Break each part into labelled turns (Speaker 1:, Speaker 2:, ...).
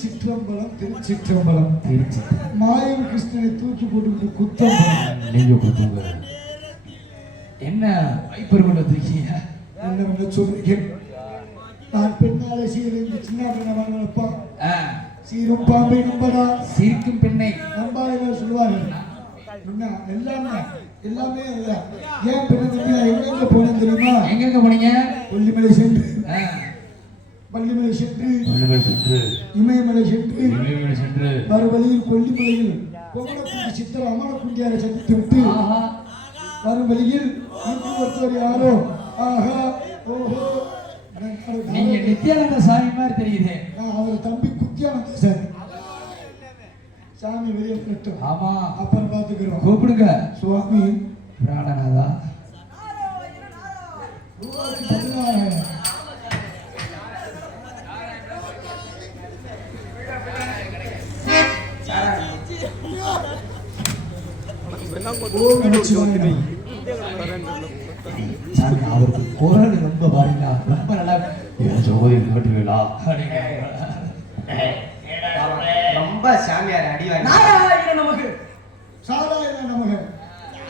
Speaker 1: திருச்சிற்றம்பலம் திருச்சிற்றம்பலம்.
Speaker 2: திருச்சி
Speaker 1: மாயம் கிருஷ்ணனை தூக்கி போட்டு குத்தம்பலம்
Speaker 2: நீங்க கொடுத்துங்க என்ன வைப்பர் கொண்டு வந்திருக்கீங்க?
Speaker 1: என்ன சொல்றீங்க நான் பெண்ணாலே சீரழிந்து சின்ன பெண்ணமாக நினைப்பான் சீரும் பாம்பை நம்படா.
Speaker 2: சிரிக்கும் பெண்ணை.
Speaker 1: நம்பாதவங்க சொல்லுவார்கள். என்ன எல்லாமே எல்லாமே ஏன் பெண்ணை நம்பி நான் எங்க போனேன் தெரியுமா?
Speaker 2: எங்கெங்க போனீங்க?
Speaker 1: கொல்லிமலை சென்று. பள்ளிமலை சென்று
Speaker 2: கொல்லிமலை சென்று
Speaker 1: இமயமலை சென்று
Speaker 2: இமயமலை சென்று
Speaker 1: மறுவழியில் கொல்லிமலையில் கோவலக்குடி சித்தர் அமரக்குண்டியாரை சந்தித்து விட்டு வரும் வழியில் ஒருத்தர் யாரோ? ஆஹா ஓஹோ.
Speaker 2: நீங்க நித்யானந்த சாமி மாதிரி தெரியுது.
Speaker 1: அவர் தம்பி குத்தியானந்த சாமி. சாமி வெளியே கட்டும்
Speaker 2: ஆமா.
Speaker 1: அப்புறம் பார்த்துக்கிறோம்.
Speaker 2: கூப்பிடுங்க.
Speaker 1: சுவாமி.
Speaker 2: பிராணநாதா. அவருக்கு குரல் ரொம்ப பாருங்க ரொம்ப நல்லா ஜோதி கட்டுவீங்களா
Speaker 3: ரொம்ப சாமியார் அடி வாங்கி
Speaker 4: நாராயண நமக்கு
Speaker 1: சாராயண நமக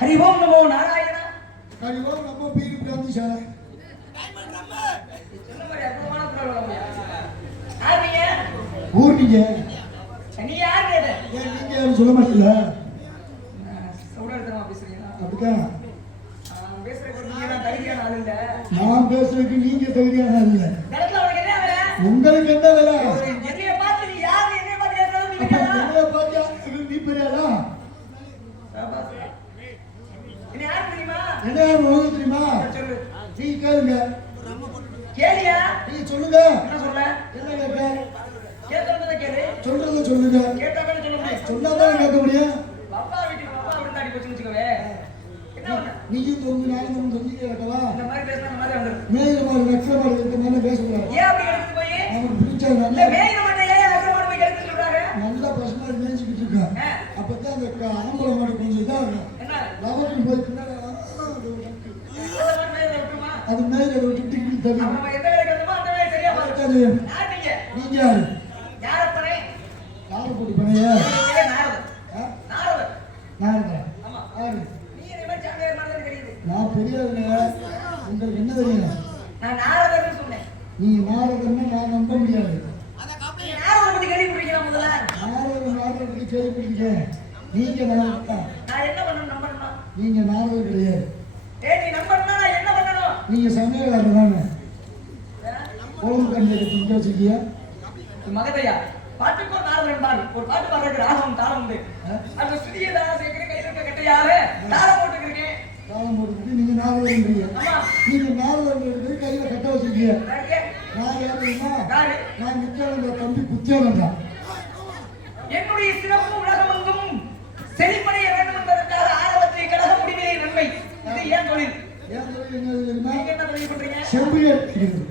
Speaker 4: ஹரிவோம் நமோ நாராயண
Speaker 1: கரிவோ நம்ம பீடி பிராந்தி சாராய் ஊர்னீங்க
Speaker 4: நீ யார் கேட்ட
Speaker 1: ஏன் நீங்க யாரும் சொல்ல மாட்டீங்களா
Speaker 4: சௌடாரத்தனமா பேசுறீங்களா
Speaker 1: அப்படிதான்
Speaker 4: நான் பேசுறதுக்கு நீங்க தான் தகுதியான ஆள் இல்ல
Speaker 1: நான் பேசுறதுக்கு நீங்க தகுதியான இல்ல
Speaker 4: இந்த இடத்துல உனக்கு என்ன வேலை
Speaker 1: உங்களுக்கு என்ன வேலை?
Speaker 4: என்னைய பார்த்து நீ யாரு? என்னைய பார்த்து நீ
Speaker 1: என்னைய நீ பெரியாளா?
Speaker 4: என்ன யார் தெரியுமா?
Speaker 1: என்ன உங்களுக்கு தெரியுமா? நீ கேளுங்க.
Speaker 4: கேளியா?
Speaker 1: நீங்க சொல்லுங்க.
Speaker 4: என்ன சொல்ல
Speaker 1: என்ன கேட்க?
Speaker 4: கேட்கறத கேளு.
Speaker 1: சொல்றத சொல்லுங்க.
Speaker 4: கேட்டா தானே சொல்ல முடியும்.
Speaker 1: சொன்னாதான் கேட்க முடியும்?
Speaker 4: அப்பா வீட்டுக்கு அப்பா விருந்தாடி போச்சுன்னு வச்சுக்கோவே. என்ன பண்ண
Speaker 1: நீயும் தொங்கு நானும் தொங்கி கேட்கலாம்
Speaker 4: இந்த மாதிரி பேசினா இந்த மாதிரி வந்துடும்
Speaker 1: மேல மாதிரி வெக்கிற மாதிரி இருக்க மாதிரி பேசக்கூடாது.
Speaker 4: ஏன்
Speaker 1: நல்ல பசுமாரி மேய்ச்சிக்கிட்டு இருக்கா. அப்பதான் அந்த ஆம்பளை மாடு கொஞ்சம் இதா இருக்கும்
Speaker 4: என்ன?
Speaker 1: லவக்கு போய் பின்னாடி அது மேல ஒரு டிக்கி தள்ளி.
Speaker 4: நீங்க?
Speaker 1: யாரு?
Speaker 4: யாரை
Speaker 1: போட்டு பண்ணைய
Speaker 4: Thank you.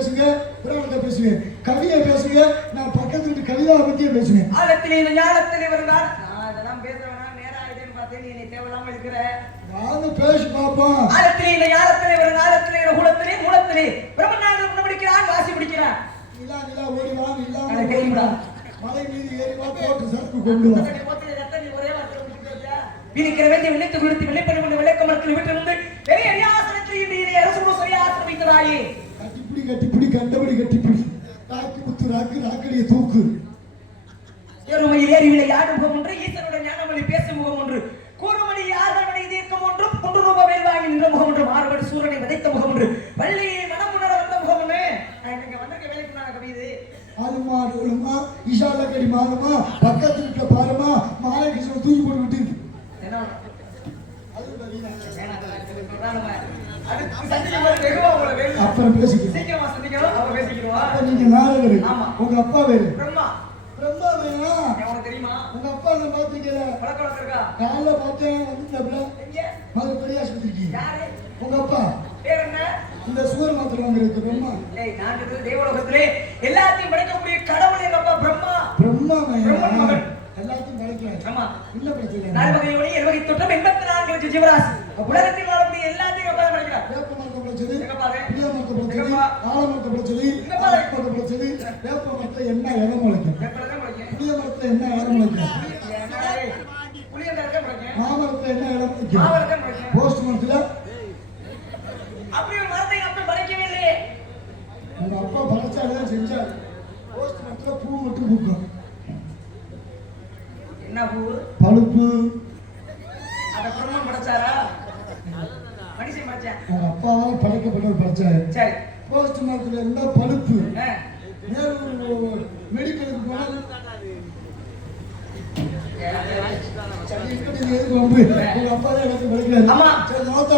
Speaker 1: பேசுங்க புராணத்தை பேசுங்க. கவிதை பேசுங்க நான் பக்கத்து வீட்டு கவிதாவை பத்தியே பேசுவேன்.
Speaker 4: ஆழத்திலே ஞானத்திலே வருந்தார் நான் இதெல்லாம் பேசுறேன்னா நேரம் ஆயிடுன்னு பார்த்தேன் நீ தேவையில்லாம இருக்கிற.
Speaker 1: வாங்க பேசி பார்ப்போம்
Speaker 4: ஆழத்திலே இந்த ஞானத்திலே வரும் நாளத்திலே குலத்திலே மூலத்திலே பிரம்மநாதன் குணம் பிடிக்கிறான் வாசி பிடிக்கிறான்
Speaker 1: நிலா நிலா ஓடி வா இல்லாம
Speaker 4: கேளுடா.
Speaker 1: மலை மீது ஏறி வா போட்டு சரக்கு கொண்டு வா.
Speaker 4: பக்கத்துல? விழிக்கிற வேண்டிய விழித்து கொடுத்து வெளிப்படை கொண்டு விளக்க மரத்தில் விட்டிருந்து பெரிய அரியாசனத்தில் இன்று அரசு சரியாசனம் வைத்ததாயே
Speaker 1: கட்டிப்பிடி கட்டிப்பிடி கண்டபடி கட்டிப்பிடி ராக்கி முத்து ராக்கு ராக்கடியை தூக்கு.
Speaker 4: எருமையில் ஏறி விளையாடும் முகம் ஒன்று? ஈசனுடன் ஞானமொழி பேசும் முகம் ஒன்று. கூறுமணி யார் இதயக்கம் ஒன்று? ஒன்று ரூப முகம் என்று மாறுபடி சூரனை விதைத்த முகம் என்று வள்ளியை மனமுணர வந்த முகம் என்று நான் இங்க வந்திருக்க வேலைக்கு நான் கவி இது
Speaker 1: ஆளுமா அழுமா இஷால கடி மாறுமா பக்கத்து வீட்டுல பாருமா மாலை கிருஷ்ணன் தூக்கி போட்டு விட்டு
Speaker 4: என்ன
Speaker 1: அது நீங்க
Speaker 4: ஆமா.
Speaker 1: உங்க அப்பா வேறு
Speaker 4: பிரம்மா.
Speaker 1: பிரம்மா வேணா
Speaker 4: உனக்கு தெரியுமா?
Speaker 1: உங்க அப்பா நான் பாத்தீங்கல
Speaker 4: பழக்க வழக்கம் இருக்கா?
Speaker 1: காலைல பார்த்தேன் வந்துட்டாப்ல.
Speaker 4: எங்க?
Speaker 1: மதுரை பெரிய ஆஸ்பத்திரிக்கு
Speaker 4: யாரு?
Speaker 1: உங்க அப்பா.
Speaker 4: பேர் என்ன?
Speaker 1: இந்த சூர் மாத்திரை வாங்குறது பிரம்மா.
Speaker 4: ஏய் நான் இருக்கிறது தேவலோகத்திலே. எல்லாத்தையும் படைக்கக்கூடிய கடவுள் எங்க அப்பா? பிரம்மா.
Speaker 1: பிரம்மா
Speaker 4: மகன்.
Speaker 1: எல்லாத்தையும் படைக்கலாம்
Speaker 4: ஆமா.
Speaker 1: என்ன பிரச்சனை?
Speaker 4: நாலு வகையோடு எழுவகை தொட்டம் எண்பத்தி நான்கு லட்சம் ஜீவராசி. உலகத்தில் வாழக்கூடிய எல்லாத்தையும் அப்பா படைக்கிறார்?
Speaker 1: வேப்ப மரத்தை படைச்சது
Speaker 4: எங்க பாரு
Speaker 1: புளிய மரத்தை படைச்சது படைச்சது
Speaker 4: எங்க பாரு?
Speaker 1: மரத்தை படைச்சது வேப்ப மரத்துல என்ன இடம் முளைக்கும்? புளிய மரத்துல என்ன இடம் முளைக்கும்? மாமரத்துல என்ன இடம் முளைக்கும்? போஸ்ட் மரத்துல
Speaker 4: ஒரு
Speaker 1: உங்க அப்பா படைச்சாதான் செஞ்சாரு. போஸ்ட் மரத்துல பூ மட்டும் பூக்கும்.
Speaker 4: என்ன பூ?
Speaker 1: பழுப்பு.
Speaker 4: அத பிரம்மன் படைச்சாரா?
Speaker 1: உங்க அப்பாவால் படைக்கப்பட்டவர் படைச்சாரு.
Speaker 4: சரி.
Speaker 1: போஸ்ட் மரத்துல இருந்தா பழுப்பு? வம்பு? உங்க அப்பா தான் எனக்கு படைக்கிறாரு.
Speaker 4: ஆமா.
Speaker 1: சரி, நோத்தா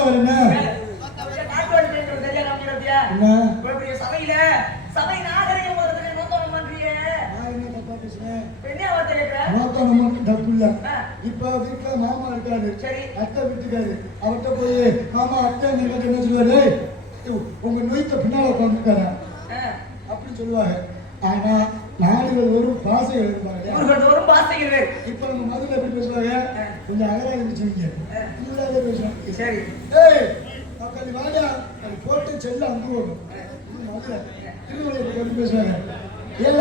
Speaker 4: காமிக்கிறதியா?
Speaker 1: என்ன?
Speaker 4: பெரிய சபையில சபை நாகரிகம் வருதுன்னு பண்றியே
Speaker 1: நான் என்ன தப்பா பேசுறேன்?
Speaker 4: என்ன வார்த்தை கேட்கிற
Speaker 1: நோத்தா நமக்கு தப்பு இல்ல.
Speaker 4: ஆ.
Speaker 1: இப்ப வீட்டுல மாமா இருக்காரு
Speaker 4: சரி.
Speaker 1: அத்தை வீட்டுக்காரு அவர்கிட்ட போய் மாமா அத்தை நீங்க என்ன சொல்லுவாரு "ஏய், உங்க நோய்த்த பின்னால உட்காந்துருக்காரு. அப்படின்னு சொல்லுவாங்க ஆனா நாடுகள் வரும் இருப்பாங்க
Speaker 4: ஊர்கள் தோறும் பாசைகள். வேறு
Speaker 1: இப்ப நம்ம மதுரை எப்படி பேசுவாங்க கொஞ்சம் வச்சுருங்க இல்லாத பேசுவாங்க
Speaker 4: சரி.
Speaker 1: ஏய் வாடா. அது போட்டு செல்ல அங்கு மதுரை. திருவள்ளுவர் எப்படி பேசுவாங்க ஏல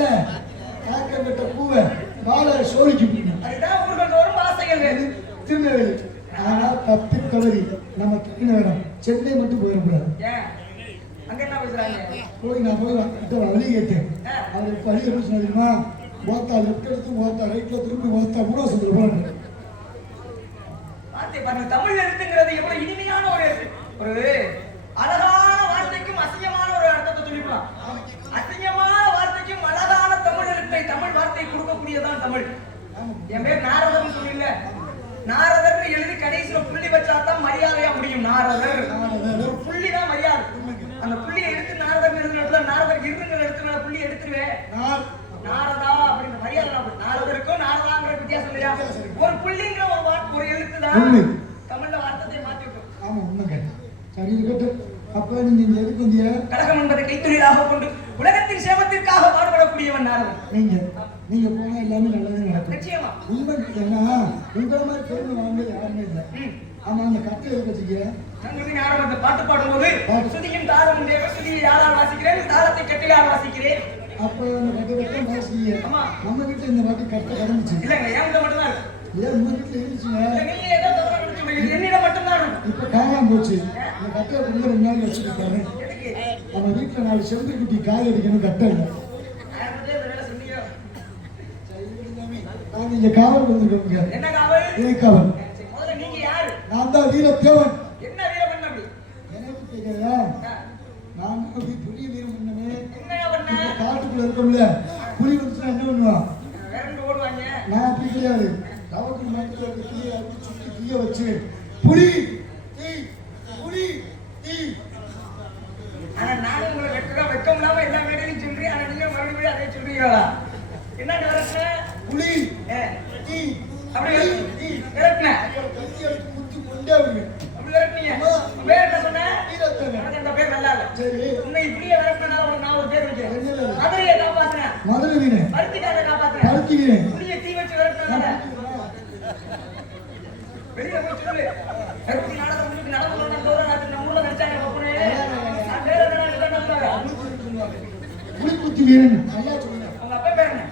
Speaker 1: ஆக்கப்பட்ட பூவை வாழை சோழிக்கு பிடிக்கும்
Speaker 4: அதுதான் ஊர்கள் தோறும் பாசைகள்
Speaker 1: திருநெல்வேலி. ஆனா தப்பி தவறி நம்ம திருநகரம் சென்னை மட்டும் போயிடக்கூடாது
Speaker 4: ஏன் அங்க என்ன பேசுறாங்க
Speaker 1: போய் நான் போய் கிட்ட வழி கேட்டேன். அவர் இப்ப வழி எப்படி சொன்னா தெரியுமா? ஓத்தா லெஃப்ட் எடுத்து ஓத்தா ரைட்ல திரும்பி ஓத்தா போறாங்க
Speaker 4: வார்த்தை பாருங்க தமிழ் எழுத்துங்கிறது எவ்வளவு இனிமையான ஒரு அழகான வார்த்தைக்கும் அசிங்கமான ஒரு அர்த்தத்தை சொல்லிக்கலாம் அசிங்கமான வார்த்தைக்கும் அழகான தமிழ் எழுத்தை தமிழ் வார்த்தை கொடுக்கக்கூடியதான் தமிழ் என் பேர் நாரதர்னு சொன்னீங்கல்ல நாரதர்னு எழுதி கடைசியில புள்ளி வச்சா தான் மரியாதையா முடியும் நாரதர் ஒரு புள்ளி தான் மரியாதை அந்த புள்ளியை எடுத்து நாரதர் எழுதுன இடத்துல நாரதர் இருந்துங்கிற இடத்துல புள்ளி எடுத்துருவேன்
Speaker 1: நான்
Speaker 4: நாரதா அப்படின்ற மரியாதை நான் கொடுத்தேன். நாரதருக்கும் நாரதாங்கிற வித்தியாசம் இல்லையா ஒரு புள்ளிங்கிற ஒரு வார்த்தை ஒரு எழுத்து தான்
Speaker 1: உண்மை.
Speaker 4: தமிழ்ல வார்த்தையை மாத்தி விட்டோம்
Speaker 1: ஆமா உண்மைங்க சரி இருக்கட்டும் அப்ப நீங்க இங்க எதுக்கு வந்தீங்க
Speaker 4: கடகம் என்பதை கைத்தொழிலாக கொண்டு உலகத்தின் சேமத்திற்காக பாடுபடக்கூடியவன் நாரதன்
Speaker 1: நீங்க நீங்க போனா எல்லாமே நல்லதே நடக்கும்
Speaker 4: நிச்சயமா
Speaker 1: உண்மை ஏன்னா உங்களை மாதிரி பெருமை வாங்க யாருமே இல்லை
Speaker 4: ம்.
Speaker 1: ஆமா அந்த கட்டை
Speaker 4: ஞானம் அந்த பாட்டு பாடும்போது சுதியும் தாளமும் தேவ சுதியை யாரால் வாசிக்கிறேன் தாளத்தை கெட்டியால் வாசிக்கிறேன்
Speaker 1: அப்ப அந்த கட்டை கட்ட வாசிக்க
Speaker 4: ஆமா.
Speaker 1: நம்ம வீட்டுல இந்த வாட்டி கட்டை கடந்துச்சு
Speaker 4: இல்லைங்க என் மட்டும் தான்
Speaker 1: ஏன் உங்க வீட்டுல இருந்துச்சுங்க?
Speaker 4: நீங்க. என்னிடம் இருக்கும்
Speaker 1: இப்ப காணாம போச்சு. இந்த கட்டையை கொண்டு ரெண்டு நாள் வீட்டுல நாலு செம்பு குட்டி காய் அடிக்கணும் கட்டை. இல்லை நாங்க காவல் வந்திருக்கோங்க
Speaker 4: என்ன காவல்?
Speaker 1: ஏ காவல்
Speaker 4: சரி, முதல்ல நீங்க யாரு?
Speaker 1: நான் தான் வீரத்தேவன்.
Speaker 4: ஆ.
Speaker 1: நான் அப்படி புரிய வீரம் பண்ணமே
Speaker 4: என்ன பண்ண
Speaker 1: காட்டுக்குள்ள இருக்கோம்ல புலி வந்துச்சுன்னா என்ன பண்ணுவான் நான் அப்படி கிடையாது தவக்கு இருக்க தீயை அப்படி தீய வச்சு புலி தீ புலி தீ
Speaker 4: ஆனா நானும் உங்களை வெட்க வெட்கம் இல்லாம எல்லா மேடையிலும் சொல்றேன் ஆனா நீங்க மறுபடியும் அதே சொல்றீங்களா என்ன விரட்டுன
Speaker 1: புலி தீ
Speaker 4: அப்படி
Speaker 1: தீ
Speaker 4: விரட்டுன
Speaker 1: கத்தி கொண்டே
Speaker 4: அப்படி விரட்டுனீங்க. உன் பேர் என்ன சொன்ன?
Speaker 1: வீரத்தேவன்
Speaker 4: எனக்கு அந்த பேர் நல்லா இல்ல.
Speaker 1: சரி.
Speaker 4: உன்னை இப்படியே விரட்டுனால உனக்கு நான் ஒரு பேர் வைக்கிறேன்? மதுரையை காப்பாத்துறேன்.
Speaker 1: மதுரை வீரன்
Speaker 4: பருத்திக்காக காப்பாத்துறேன்.
Speaker 1: பருத்தி வீரன்
Speaker 4: புளிய தீ வச்சு விரட்டுனால வெளியே போய் சொல்லு. கருப்பி நாடகம் உங்களுக்கு நடந்து தோற ராத்திரி நம்ம ஊர்ல நடிச்சாங்க பப்புனே நான் பேர் என்ன நம்புறாங்க
Speaker 1: புலி குத்தி வீரன். நல்லா சொல்லுங்க.
Speaker 4: அவங்க அப்பா பேர் என்ன?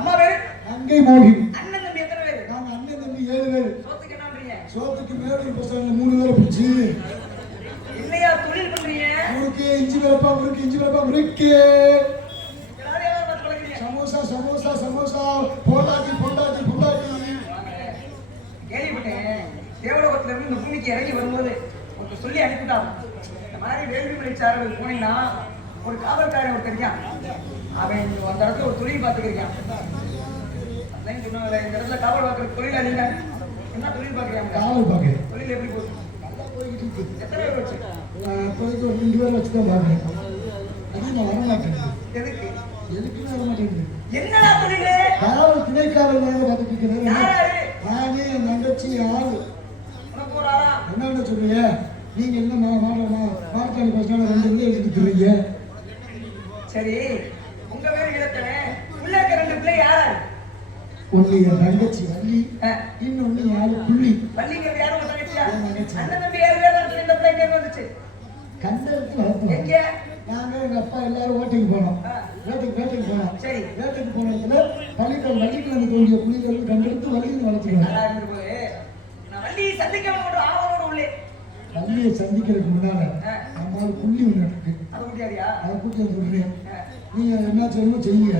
Speaker 4: அம்மா பேரு?
Speaker 1: அங்கை மோகி
Speaker 4: அண்ணன் தம்பி எத்தனை பேரு
Speaker 1: நாங்க அண்ணன் தம்பி ஏழு பேர்
Speaker 4: சோத்துக்கு என்ன பண்றீங்க
Speaker 1: சோத்துக்கு மேலூர் பசங்க மூணு பேரை பிடிச்சி.
Speaker 4: என்னையா தொழில் பண்றீங்க?
Speaker 1: முறுக்கு இஞ்சி வேப்பா முறுக்கு இஞ்சி வேப்பா முறுக்கு சமோசா சமோசா சமோசா பொண்டாட்டி பொண்டாட்டி பொண்டாட்டி.
Speaker 4: கேள்விப்பட்டேன். தேவலோகத்துல இருந்து இந்த பூமிக்கு இறங்கி வரும்போது ஒரு அவருக்கு சொல்லி அனுப்பிட்டாங்க இந்த மாதிரி வேள்விமலை சாரல் போனீங்கன்னா ஒரு காவல்காரன் ஒருத்தர் இருக்கான். அவன் அந்த இடத்துல ஒரு தொழில் பார்த்துக்கிருக்கான் அதான் சொன்னாங்களே இந்த இடத்துல காவல் பார்க்குற தொழிலா நீங்க என்ன தொழில் பார்க்குறாங்க?
Speaker 1: காவல் பார்க்குறேன்
Speaker 4: தொழில் எப்படி போகுது?
Speaker 1: நல்லா போய்கிட்டு இருக்கு.
Speaker 4: எத்தனை பேர் வச்சு?
Speaker 1: நான் இப்போதைக்கு ஒரு ரெண்டு பேர் வச்சு தான் பார்க்குறேன். அது நான் வரமாட்டேன்
Speaker 4: எதுக்கு?
Speaker 1: எதுக்குன்னு வர மாட்டேங்குது
Speaker 4: என்னடா தொழில்
Speaker 1: காவல் திணைக்காவல் நானே என் தங்கச்சி ஆளு. என்னென்ன சொல்றீங்க? நீங்க என்ன மா மாடமா மாட்டாளி பசங்க ரெண்டு இருந்து எடுத்துக்கிறீங்க
Speaker 4: சரி உங்க பேர் இழத்தனே உள்ள இருக்க ரெண்டு பிள்ளை யாராரு
Speaker 1: ஒண்ணு என் தங்கச்சி வள்ளி இன்னொன்னு ஆளு புள்ளி
Speaker 4: பள்ளிங்கிறது யாரும். அண்ணன் தம்பி ஏழு பேர் தான் இந்த பிள்ளை கேட்டு வந்துச்சு? எங்க?
Speaker 1: நாங்க எங்க அப்பா எல்லாரும் ஓட்டுக்கு போனோம். வேட்டைக்கு வேட்டைக்கு போனோம்.
Speaker 4: சரி.
Speaker 1: வேட்டைக்கு போன இடத்துல பள்ளிக்கூடம் வள்ளிக்கு வந்து தோண்டிய புலிகள் கண்டெடுத்து வள்ளின்னு வளர்த்துக்கணும்
Speaker 4: சந்திக்கணும் ஒரு ஆவலோட உள்ளே.
Speaker 1: வள்ளியை சந்திக்கிறதுக்கு முன்னால
Speaker 4: ஆ.
Speaker 1: நம்மளால புள்ளி ஒண்ணு இருக்கு.
Speaker 4: அது முடியாதியா
Speaker 1: அதை கூட்டி சொல்றேன் நீங்க என்ன செய்யணுமோ செய்யுங்க.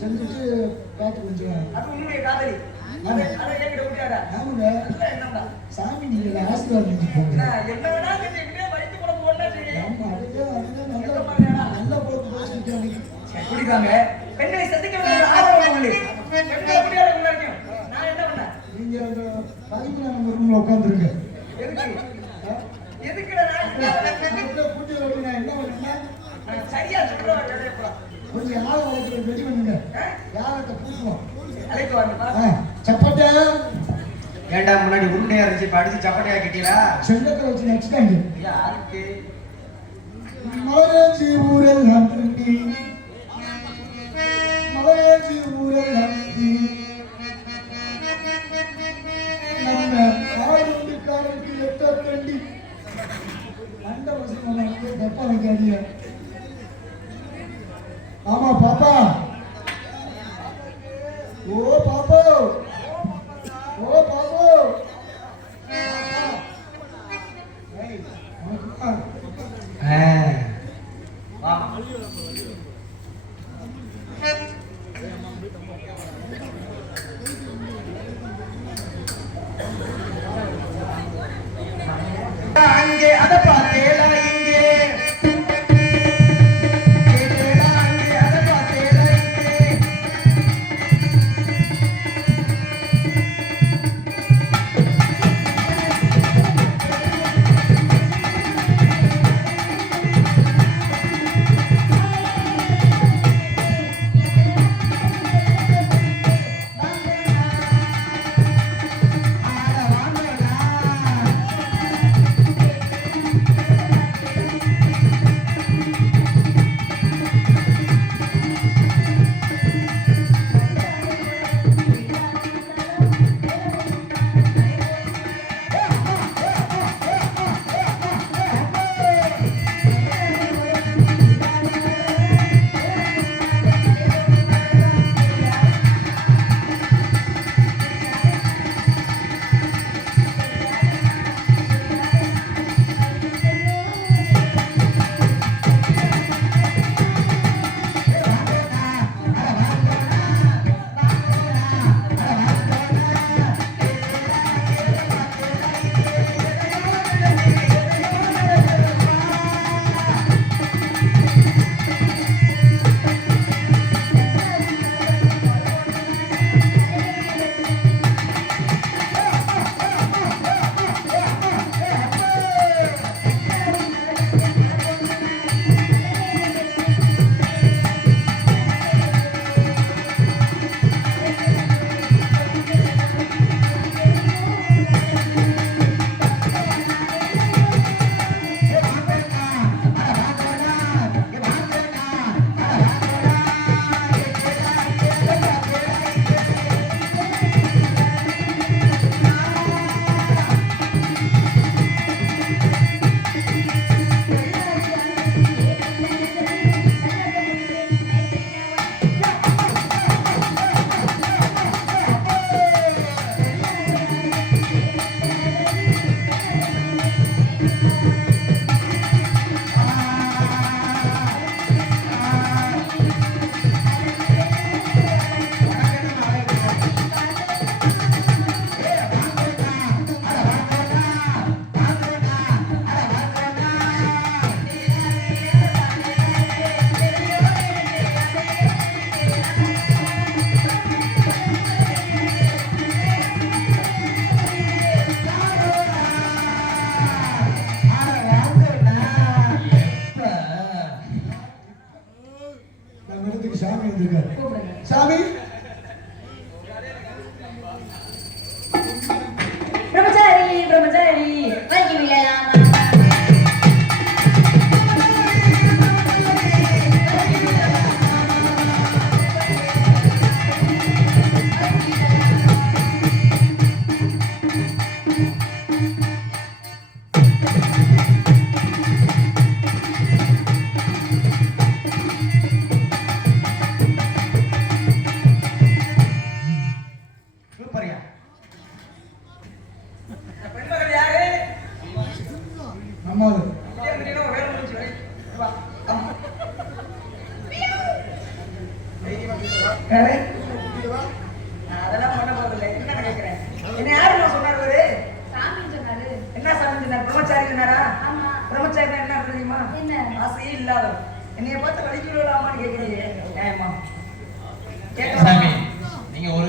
Speaker 1: செஞ்சுட்டு பார்த்து கொஞ்சம்
Speaker 4: அது உன்னுடைய காதலி. அதை முடியாதா
Speaker 1: ஆமாங்க.
Speaker 4: என்னடா
Speaker 1: சாமி நீங்க ஆசீர்வாதம்
Speaker 4: என்ன வேணா வயிற்று கூட போடணும் செய்ய
Speaker 1: ஆமா, அதுதான், அதுதான் நல்ல- நல்ல பொழுது போச்சுட்டாங்க.
Speaker 4: குடிக்காங்க பெண்களை சந்திக்க
Speaker 1: நீங்க பதிமூணாம் ரூம்ல உட்காந்துருங்க
Speaker 4: எதுக்கு? எதுக்குடா
Speaker 1: கூட்டி என்ன
Speaker 4: சரியா சொல்றேன் கேட்கலாம்
Speaker 1: கொஞ்சம் யாரை வளர்க்குறது ரெடி பண்ணுங்க யாரத்தை பூசுவோம்? சப்பாட்டை
Speaker 3: ஏன்டா முன்னாடி உருண்டையா இருந்துச்சு இப்ப அடிச்சு சப்பட்டையா கட்டிலா
Speaker 1: செங்கத்தை வச்சு நச்சுட்டாங்க
Speaker 3: யாருக்கு?
Speaker 1: மலையாச்சி ஊரெல்லாம் தண்ணி மலையாச்சி ஊரெல்லாம் நம்ம ஆளுக்காரருக்கு எட்ட தண்ணி அந்த பசங்க வந்து தப்பா நிக்காதீங்க ஆமா பாப்பா ஓ பாப்பா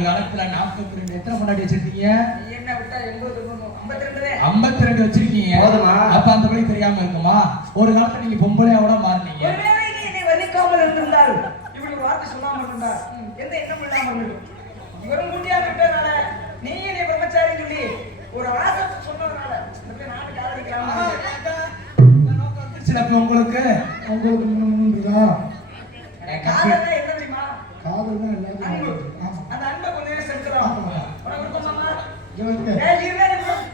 Speaker 2: காலத்துல நாற்பத்தி ரெண்டு எத்தனை முன்னாடி வச்சிருக்கீங்க?
Speaker 4: ஐம்பத்தி ரெண்டு
Speaker 2: வச்சிருக்கீங்க. அப்ப அந்த வழி தெரியாம இருக்குமா? ஒரு காலத்துல நீங்க பொம்பளையாவோட மாறினீங்க.
Speaker 4: வலிக்காமல் இருந்திருந்தால் இவனுக்கு வார்த்தை சொல்லாமல் இருந்தால் எந்த எண்ணம் இல்லாமல் இருக்கும் இவரும் குட்டியா இருக்கிறதுனால நீங்க நீ பிரம்மச்சாரி சொல்லி ஒரு ஆசை சொன்னதுனால நாட்டுக்கு
Speaker 2: ஆதரிக்கலாம் சிலப்போ உங்களுக்கு?
Speaker 1: உங்களுக்கு மூணு
Speaker 2: மூணு இருக்கா
Speaker 4: காதல்னா என்ன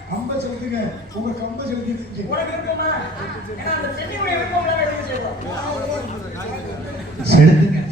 Speaker 1: கம்ப செலுத்துங்க உங்க கம்ப
Speaker 4: செலுத்தி
Speaker 2: செலுத்துங்க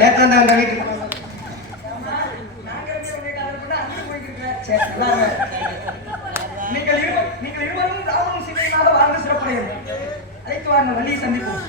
Speaker 3: நேற்று அந்த வீட்டுக்கு
Speaker 4: நீங்கள் இருவரும் ராமனும் சிவையினால வாழ்ந்து சிறப்புடையது அழைத்து வாங்க வழியை சந்திப்போம்.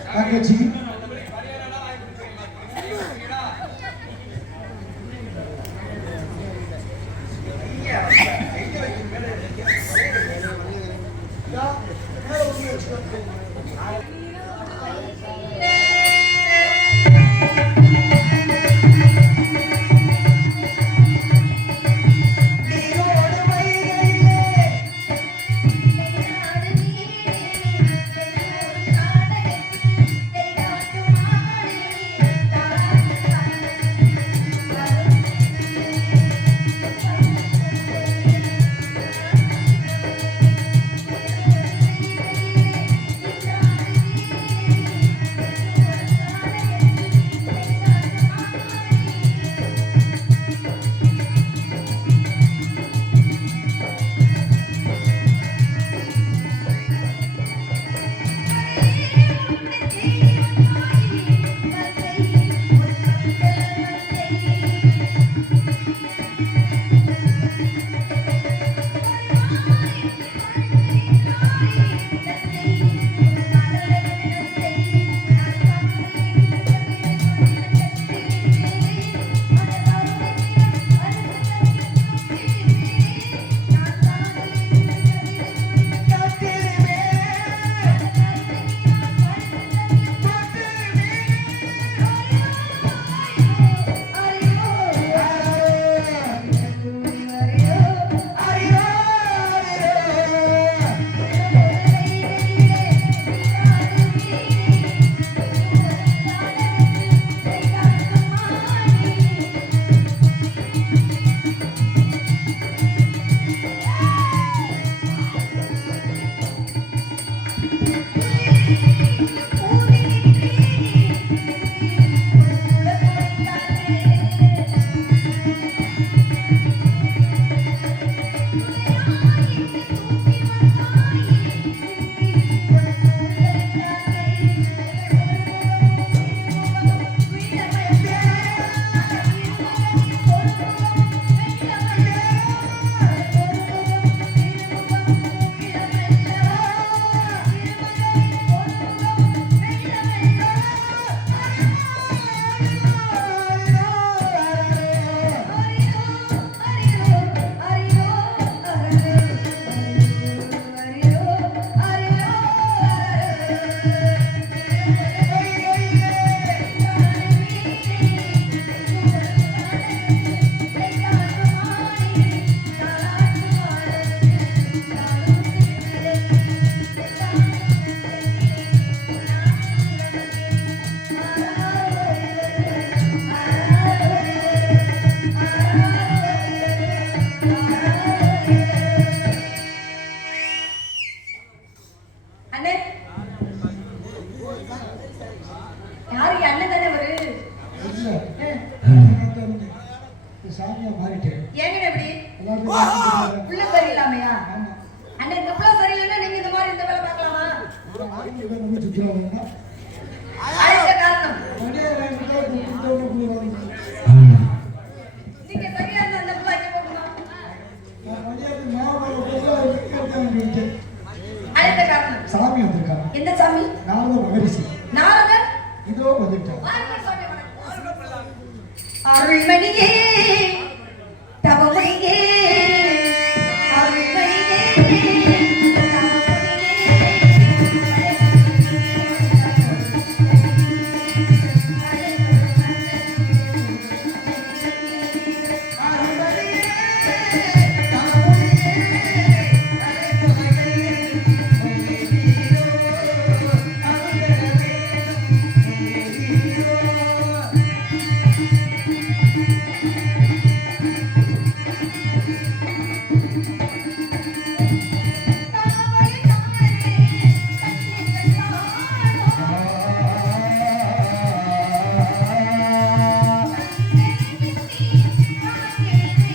Speaker 5: அருள்மணியே தவமணியே